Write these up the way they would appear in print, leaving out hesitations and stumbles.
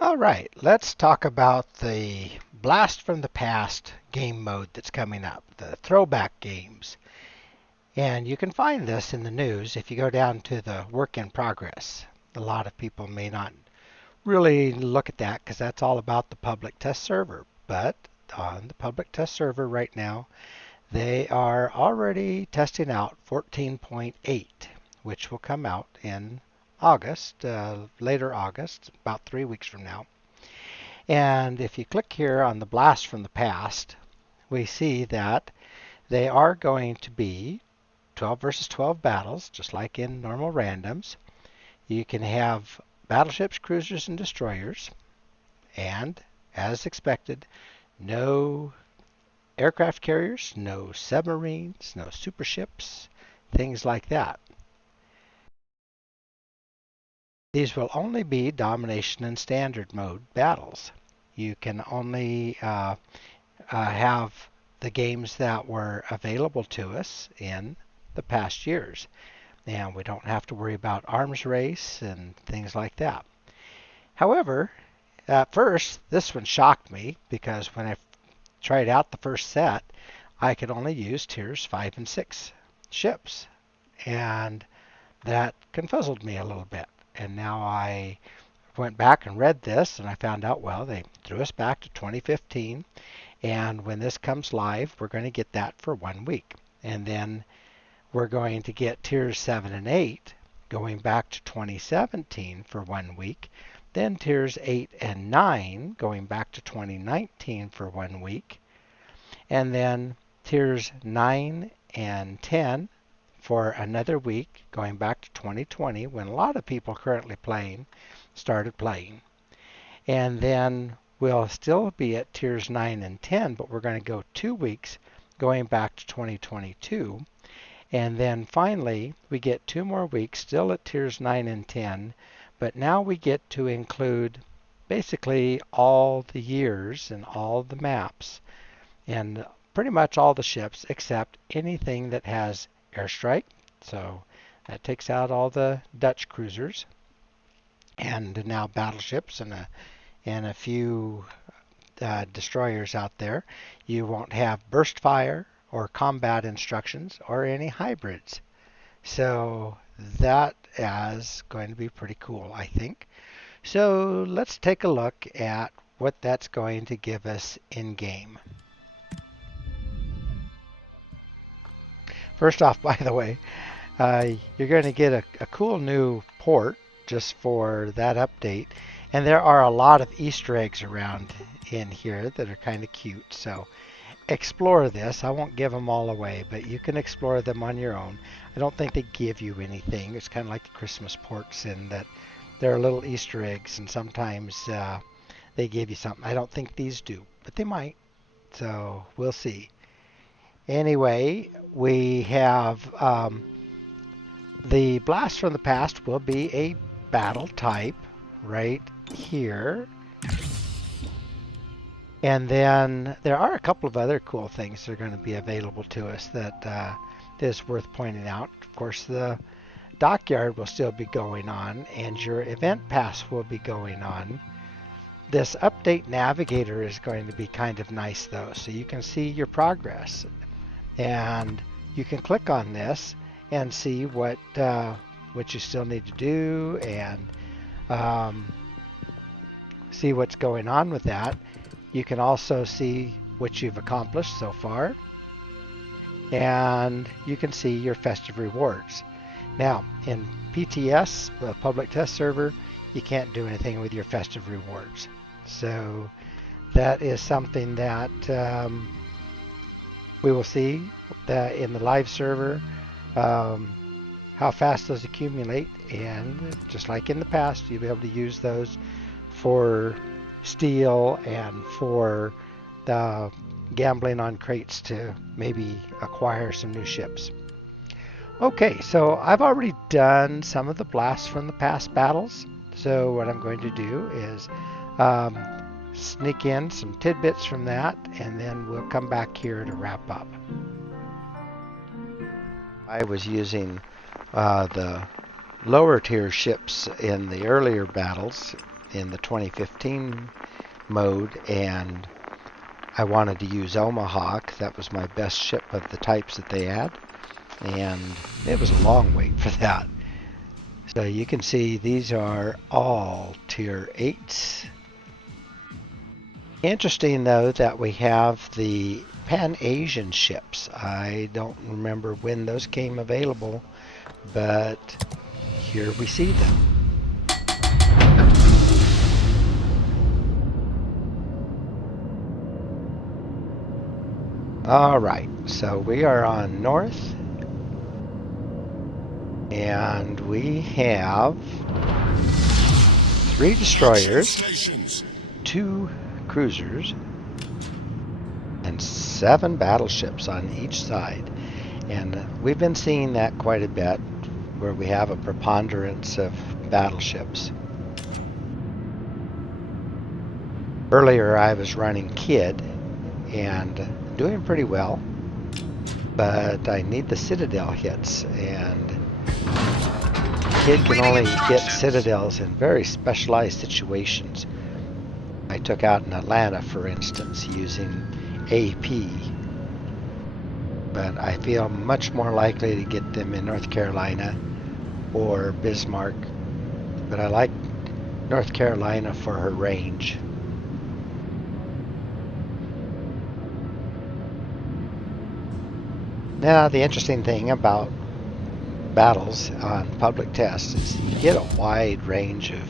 All right, let's talk about the Blast from the Past game mode that's coming up, the throwback games. And you can find this in the news if you go down to the work in progress. A lot of people may not really look at that because that's all about the public test server. But on the public test server right now, they are already testing out 14.8, which will come out in August, later August, about 3 weeks from now. And if you click here on the Blast from the Past, we see that they are going to be 12 versus 12 battles, just like in normal randoms. You can have battleships, cruisers, and destroyers, and as expected, no aircraft carriers, no submarines, no super ships, things like that. These will only be domination and standard mode battles. You can only have the games that were available to us in the past years. And we don't have to worry about arms race and things like that. However, at first, this one shocked me because when I tried out the first set, I could only use tiers 5 and 6 ships. And that confuzzled me a little bit. And now I went back and read this and I found out, well, they threw us back to 2015. And when this comes live, we're going to get that for 1 week. And then we're going to get tiers 7 and 8 going back to 2017 for 1 week. Then tiers 8 and 9 going back to 2019 for 1 week. And then tiers 9 and 10 for another week going back to 2020 when a lot of people currently playing started playing. And then we'll still be at tiers 9 and 10, but we're going to go 2 weeks going back to 2022. And then finally, we get 2 more weeks still at tiers 9 and 10, but now we get to include basically all the years and all the maps and pretty much all the ships except anything that has airstrike. So that takes out all the Dutch cruisers and now battleships and a few destroyers out there. You won't have burst fire or combat instructions or any hybrids. So that is going to be pretty cool, I think. So let's take a look at what that's going to give us in game. First off, by the way, you're going to get a cool new port just for that update. And there are a lot of Easter eggs around in here that are kind of cute. So explore this. I won't give them all away, but you can explore them on your own. I don't think they give you anything. It's kind of like the Christmas ports in that there are little Easter eggs, and sometimes they give you something. I don't think these do, but they might. So we'll see. Anyway, we have the Blast from the Past will be a battle type right here. And then there are a couple of other cool things that are going to be available to us that is worth pointing out. Of course, the dockyard will still be going on, and your event pass will be going on. This update navigator is going to be kind of nice, though, so you can see your progress. And you can click on this and see what you still need to do and see what's going on with that. You can also see what you've accomplished so far, and you can see your festive rewards. Now, in PTS, the public test server, you can't do anything with your festive rewards. So that is something that we will see in the live server, how fast those accumulate, and just like in the past, you'll be able to use those for steel and for the gambling on crates to maybe acquire some new ships. Okay, so I've already done some of the blasts from the past battles. So what I'm going to do is sneak in some tidbits from that, and then we'll come back here to wrap up. I was using the lower tier ships in the earlier battles in the 2015 mode, and I wanted to use Omaha. That was my best ship of the types that they had, and it was a long wait for that. So you can see these are all tier 8s. Interesting though that we have the Pan-Asian ships. I don't remember when those came available, but here we see them. All right, so we are on north, and we have 3 destroyers, 2 cruisers, and 7 battleships on each side. And we've been seeing that quite a bit, where we have a preponderance of battleships. Earlier I was running Kid and doing pretty well, but I need the Citadel hits, and Kid can only get Citadels in very specialized situations. I took out in Atlanta, for instance, using AP, but I feel much more likely to get them in North Carolina or Bismarck, but I like North Carolina for her range. Now, the interesting thing about battles on public tests is you get a wide range of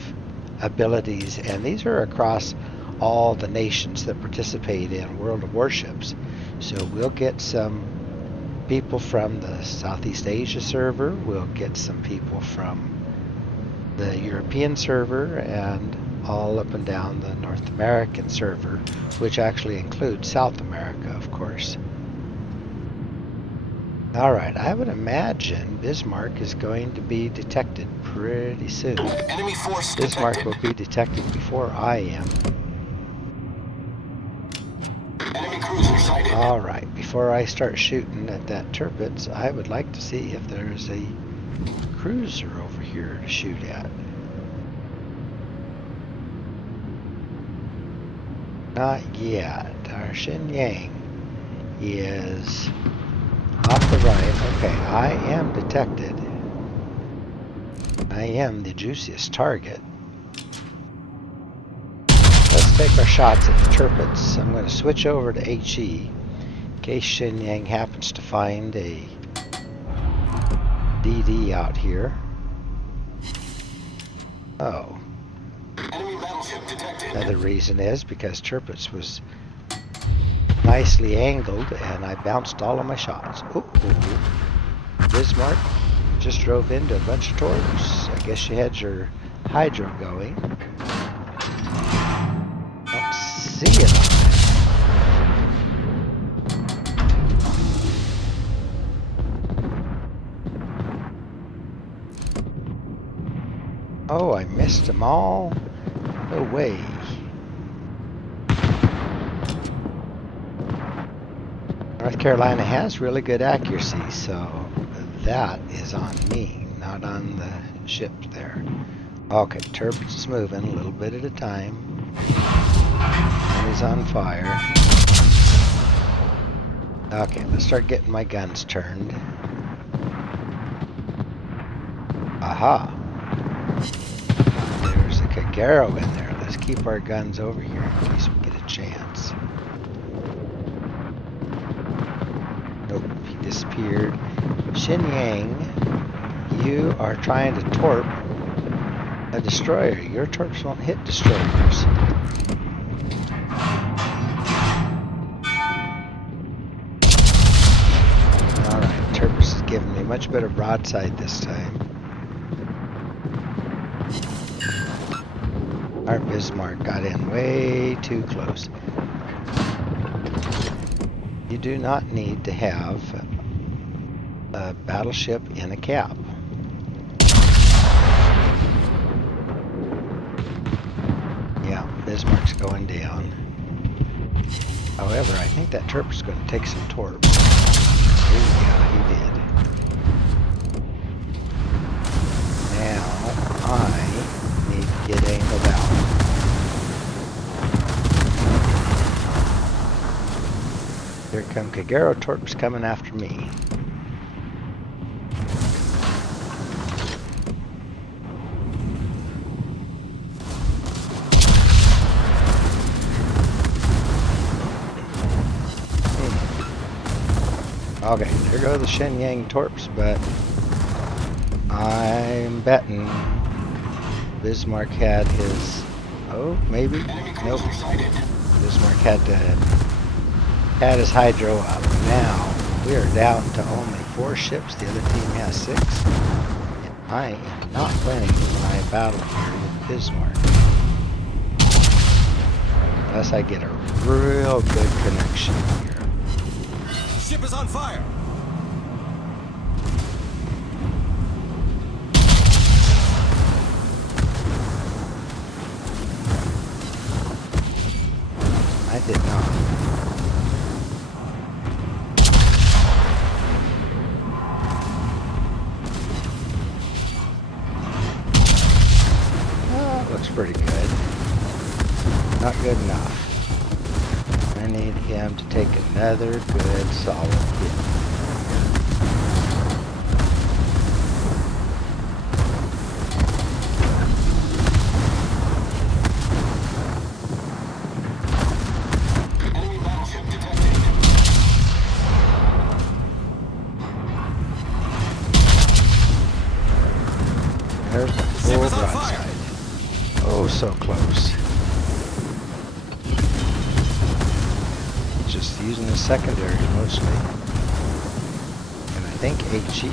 abilities, and these are across all the nations that participate in World of Warships. So we'll get some people from the Southeast Asia server, we'll get some people from the European server, and all up and down the North American server, which actually includes South America, of course. Alright, I would imagine Bismarck is going to be detected pretty soon. Enemy force Bismarck detected. will be detected before I am. Enemy cruiser sighted. Alright, before I start shooting at that Tirpitz, I would like to see if there's a cruiser over here to shoot at. Not yet. Our Shenyang is off the right. Okay, I am detected. I am the juiciest target. Let's take our shots at the Tirpitz. I'm going to switch over to HE in case Shenyang happens to find a DD out here. Oh. Enemy battleship detected. Another reason is because Tirpitz was nicely angled and I bounced all of my shots. Ooh. Bismarck just drove into a bunch of torps. I guess she had your hydro going. Don't see it. Oh, I missed them all. No way. North Carolina has really good accuracy, so that is on me, not on the ship there. Okay, Tirpitz is moving a little bit at a time. And he's on fire. Okay, let's start getting my guns turned. Aha! There's a Kagero in there. Let's keep our guns over here in case we get a chance. Nope, he disappeared. Shenyang, you are trying to torp a destroyer. Your torps won't hit destroyers. Alright, Tirpitz is giving me much better broadside this time. Our Bismarck got in way too close. You do not need to have a battleship in a cap. Yeah, Bismarck's going down. However, I think that Tirpitz is going to take some torps. Yeah, he did. Now, I need to get angled out. come Kagero torps coming after me. Okay, there go the Shenyang torps, but I'm betting Bismarck had his... Oh, maybe? Nope. Bismarck had his hydro up. Now, we are down to only 4 ships. The other team has 6. And I am not winning my battle here with Bismarck. Unless I get a real good connection here. Ship is on fire. I did not. Looks pretty good. Not good enough. I need him to take another good solid hit. Enemy battleship detected. There's the full broadside. Oh, so close. Just using the secondary mostly. And I think HE.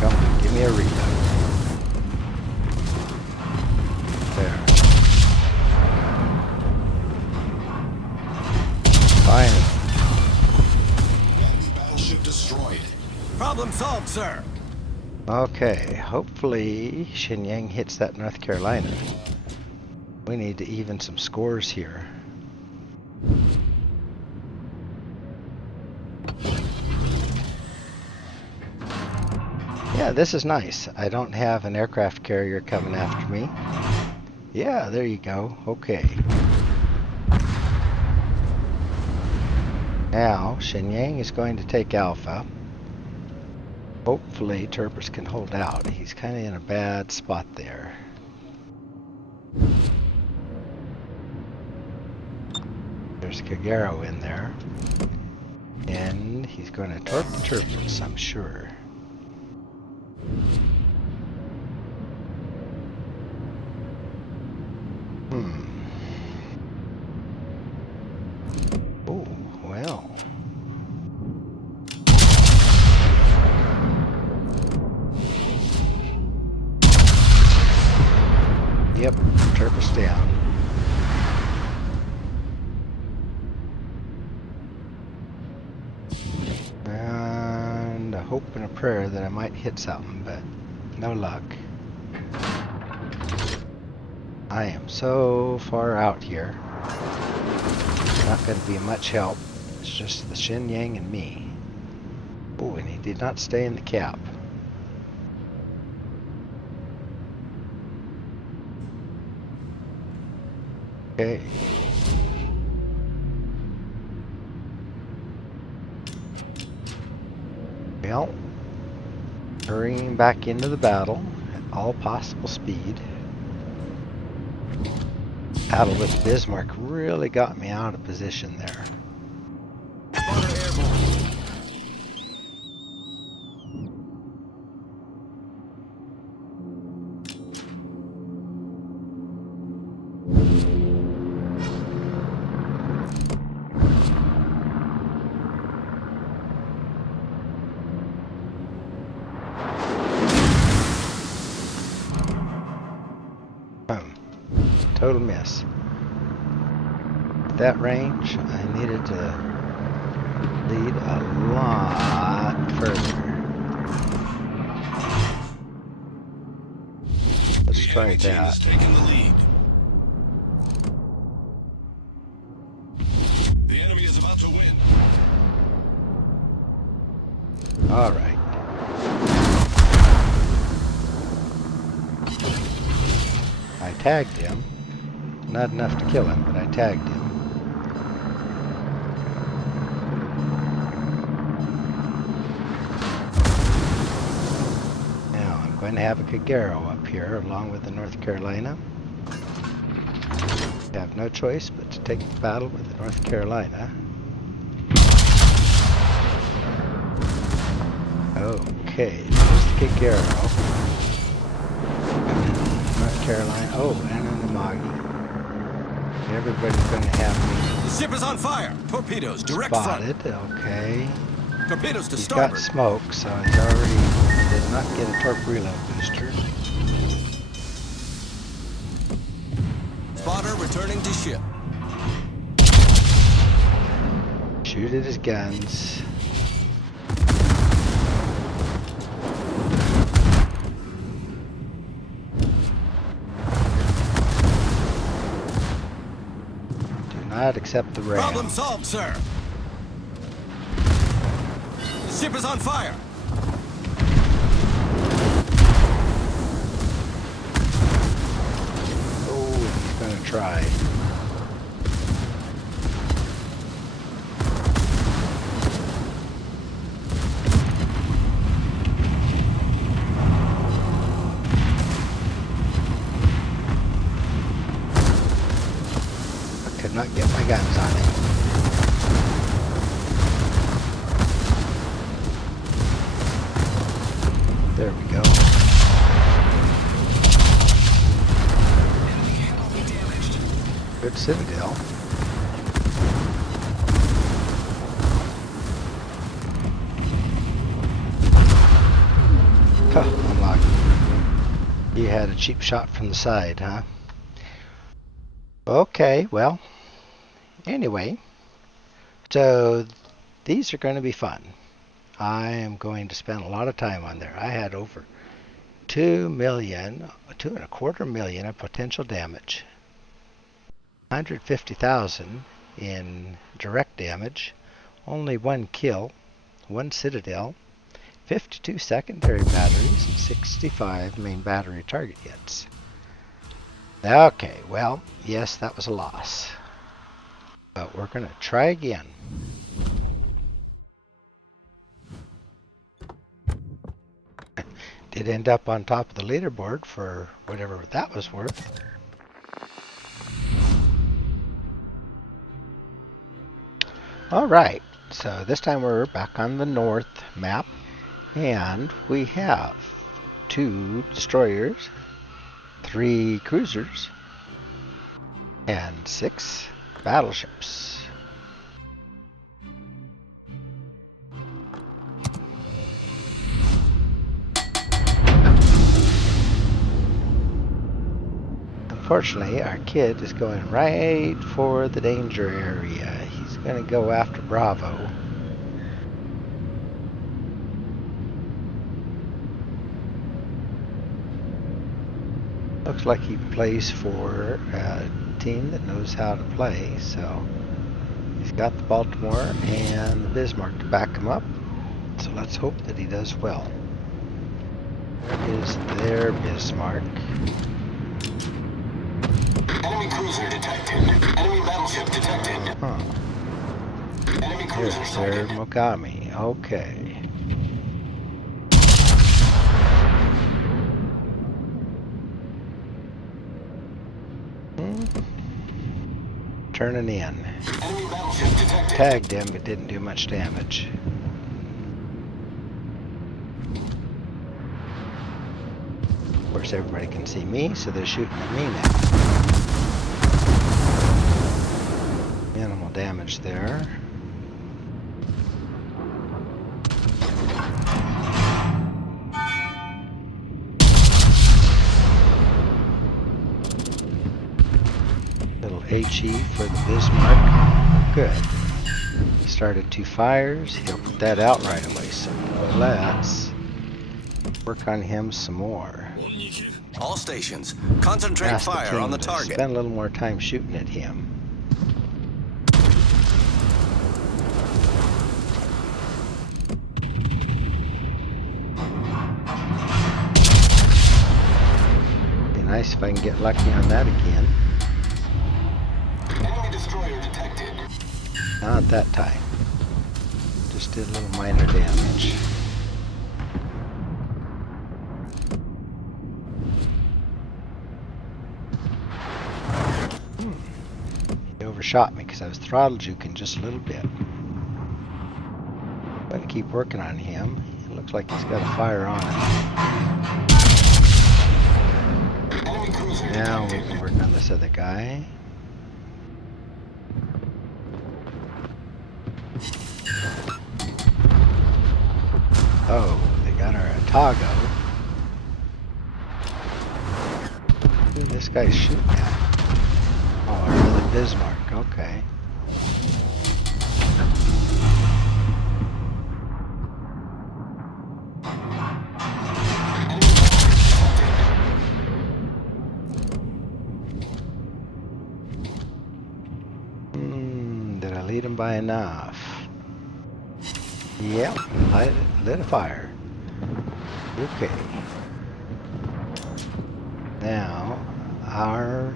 Come on, give me a reload. There. Finally. Enemy battleship destroyed. Problem solved, sir. Okay, hopefully Shenyang hits that North Carolina. We need to even some scores here. Yeah, this is nice. I don't have an aircraft carrier coming after me. Yeah, there you go. Okay. Now, Shenyang is going to take Alpha. Hopefully, Turpus can hold out. He's kind of in a bad spot there. There's Kagero in there. And he's going to torp the Turpus, I'm sure. Oh, well. Yep, Turpus down. And a hope and a prayer that I might hit something, but no luck. I am so far out here. Not going to be much help. It's just the Shenyang and me. Oh, and he did not stay in the cap. Okay. Well, hurrying back into the battle at all possible speed. Battle with Bismarck really got me out of position there. Total miss. At that range, I needed to lead a lot further. Let's try that. Taking the lead. The enemy is about to win. All right. I tagged him. Not enough to kill him, but I tagged him. going to have a Kagero up here along with the North Carolina. We have no choice but to take the battle with the North Carolina. Okay, there's the Kagero. North Carolina. Oh, and an Amagi. Everybody's going to have me The ship is on fire. Torpedoes direct spotted. front. Okay. Torpedoes to He's starboard. got smoke, so he's already does not get a torpedo booster. Spotter returning to ship. Shoot at his guns. Do not accept the ram. Problem solved, sir. The ship is on fire. Oh, he's gonna try. I could not get my guns on him. There we go. Good citadel. Huh, unlucky. You had a cheap shot from the side, huh? Okay, well, anyway, so these are going to be fun. I am going to spend a lot of time on there. I had over 2.25 million of potential damage. 150,000 in direct damage, only 1 kill, 1 citadel, 52 secondary batteries, 65 main battery target hits. Okay, well, yes, that was a loss. But we're going to try again. Did end up on top of the leaderboard for whatever that was worth. Alright, so this time we're back on the north map, and we have 2 destroyers, 3 cruisers, and 6 battleships. Unfortunately, our kid is going right for the danger area. He's going to go after Bravo. Looks like he plays for a team that knows how to play, so he's got the Baltimore and the Bismarck to back him up. So let's hope that he does well. There is their Bismarck. Enemy cruiser detected. Enemy battleship detected. Huh. Enemy cruiser There's their sighted. Mogami. Okay. Turning in. Enemy battleship detected. Tagged him, but didn't do much damage. Of course, everybody can see me, so they're shooting at me now. Minimal damage there. Little HE for the Bismarck. Good. Started 2 fires. He'll put that out right away. So let's work on him some more. All stations, concentrate Ask the fire team on the to target. spend a little more time shooting at him. Be nice if I can get lucky on that again. Enemy destroyer detected. Not that time. Just did a little minor damage. overshot me because I was throttle juking just a little bit. I'm going to keep working on him. It looks like he's got a fire on him. Enemy cruiser Now we detected. can work on this other guy. Oh, they got our Otago. Who this guy's shooting at? Oh, another Bismarck. Okay. Did I lead him by enough? Yep, lit a fire. Okay. Now, our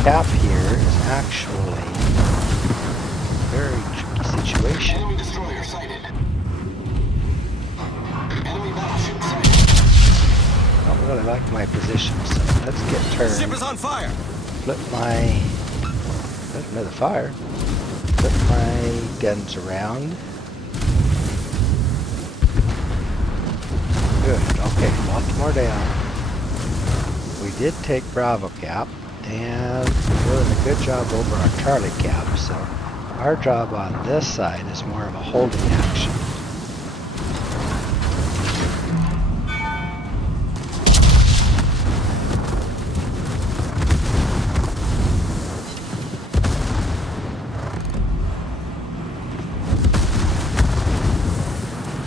cap here is actually a very tricky situation. Enemy destroyer sighted. Enemy battleship sighted. I don't really like my position, so let's get turned. Ship is on fire. Flip my... There's another fire. Flip my guns around. Good. Okay, Baltimore down. We did take Bravo Cap, and we're doing a good job over our Charlie Cap, so our job on this side is more of a holding action.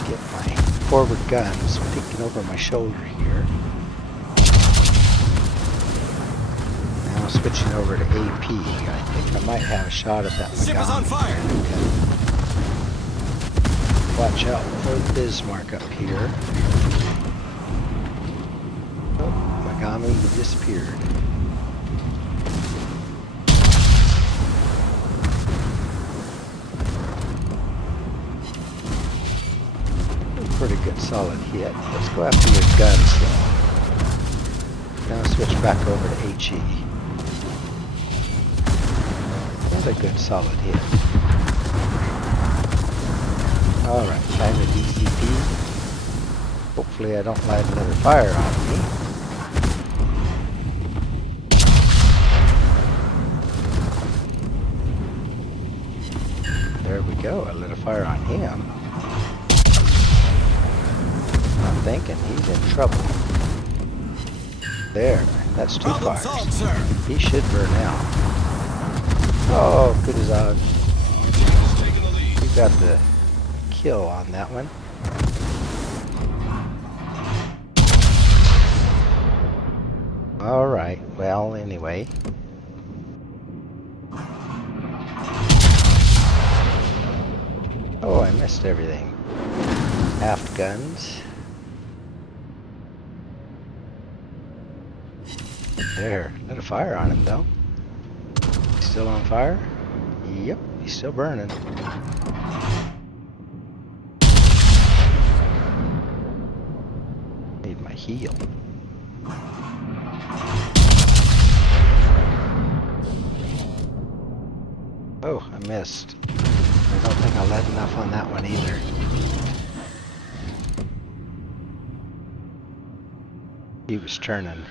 Get my forward guns peeking over my shoulder here. Now switching over to AP. I think I might have a shot at that Ship is on Magami. fire. Watch out for the Bismarck up here. Oh, Magami, you disappeared. Pretty good solid hit. Let's go after your guns though. Now switch back over to HE. Another good solid hit. Alright, time to DCP. Hopefully I don't light another fire on me. There we go, I lit a fire on him. I'm thinking he's in trouble. There, that's two Problem fires. solved, sir. He should burn out. Oh, good as odds. Taking the lead. You got the kill on that one. Alright, well, anyway. Oh, I missed everything. Aft guns. There, lit a fire on him though. He's still on fire? Yep, he's still burning. Need my heal. Oh, I missed. I don't think I let enough on that one either. He was turning.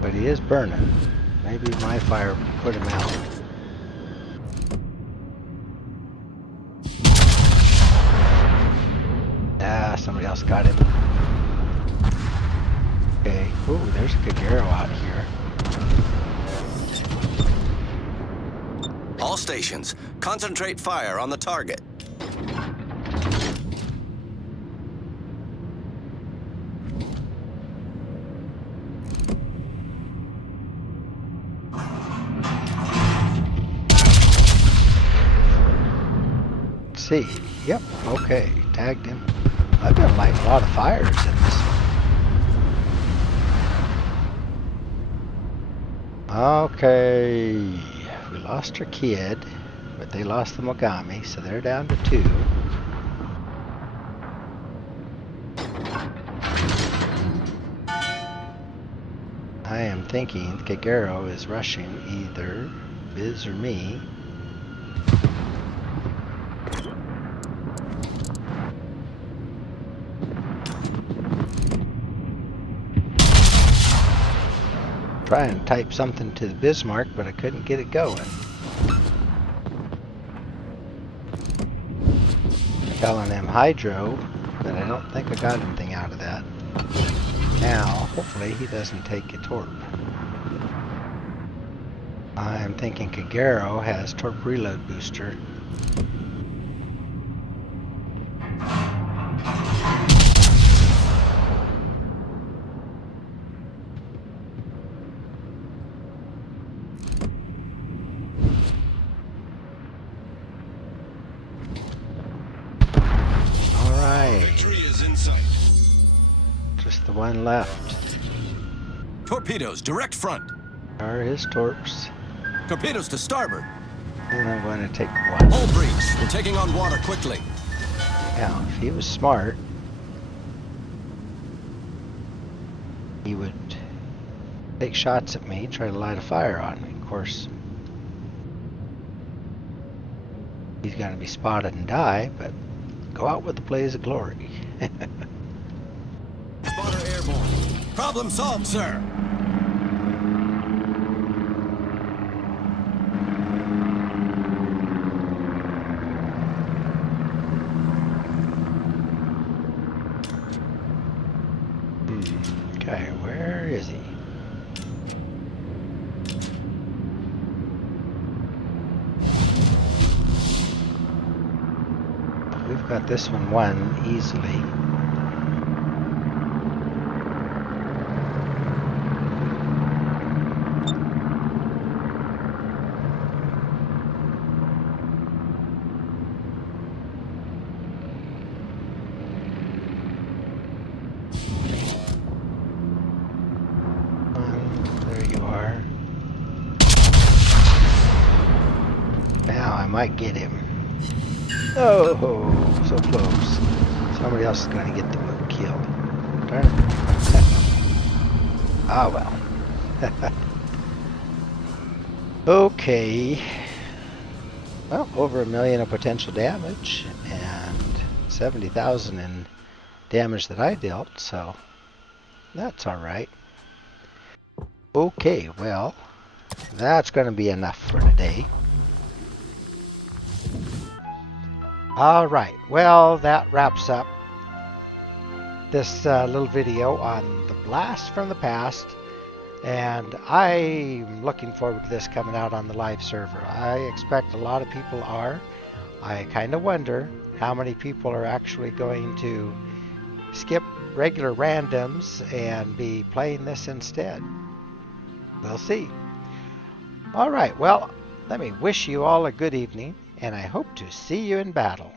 But he is burning. Maybe my fire put him out. Ah, somebody else got him. Okay. Ooh, there's a good arrow out here. All stations, concentrate fire on the target. See. Yep. Okay. Tagged him. I've been lighting a lot of fires in this one. Okay. We lost our kid, but they lost the Mogami, so they're down to 2. thinking Kagero is rushing either Biz or me. Trying to type something to the Bismarck, but I couldn't get it going. Telling him hydro, but I don't think I got anything out of that. Now, hopefully he doesn't take a torp. I'm thinking Kagero has torp reload booster. Victory is in sight. Just the one left. Torpedoes, direct front. Are his torps. Torpedoes to starboard. And I'm going to take one. Hull breach. We're taking on water quickly. Now, if he was smart, he would take shots at me, try to light a fire on me. Of course, he's going to be spotted and die, but go out with a blaze of glory. Spotter airborne. Problem solved, sir. Okay, where is he? We've got this one won easily. There you are. Now I might get him. Oh, so close. Somebody else is going to get the kill. Darn it. Ah, well. Okay. Well, over 1 million of potential damage and 70,000 in damage that I dealt, so that's all right. Okay, well, that's going to be enough for today. All right, well, that wraps up this little video on the Blast from the Past, and I'm looking forward to this coming out on the live server. I expect a lot of people are. I kind of wonder how many people are actually going to skip regular randoms and be playing this instead. We'll see. All right, well, let me wish you all a good evening, and I hope to see you in battle.